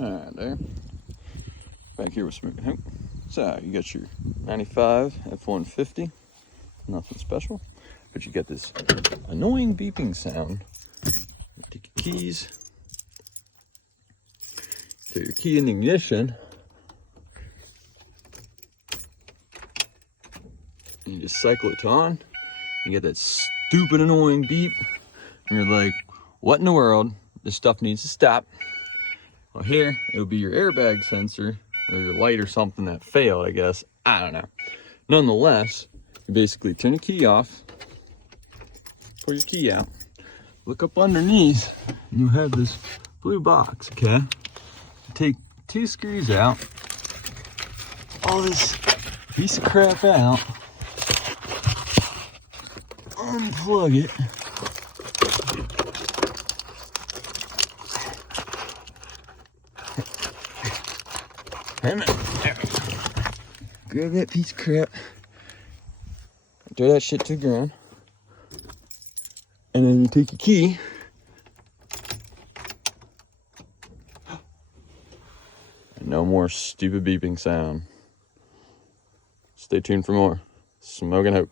Alright, there. Back here with Smokin-Hoch. So, you got your 95 f150. Nothing special. But you get this annoying beeping sound. Take your keys. Put your key in the ignition. And you just cycle it to on. You get that stupid annoying beep. And you're like, what in the world? This stuff needs to stop. Well, here, it'll be your airbag sensor or your light or something that failed, I guess. I don't know. Nonetheless, you basically turn your key off, pull your key out, look up underneath, and you have this blue box, okay? You take 2 screws out, all this piece of crap out, unplug it, and grab that piece of crap, throw that shit to the ground, and then you take your key, and no more stupid beeping sound. Stay tuned for more. Smokin-Hoch.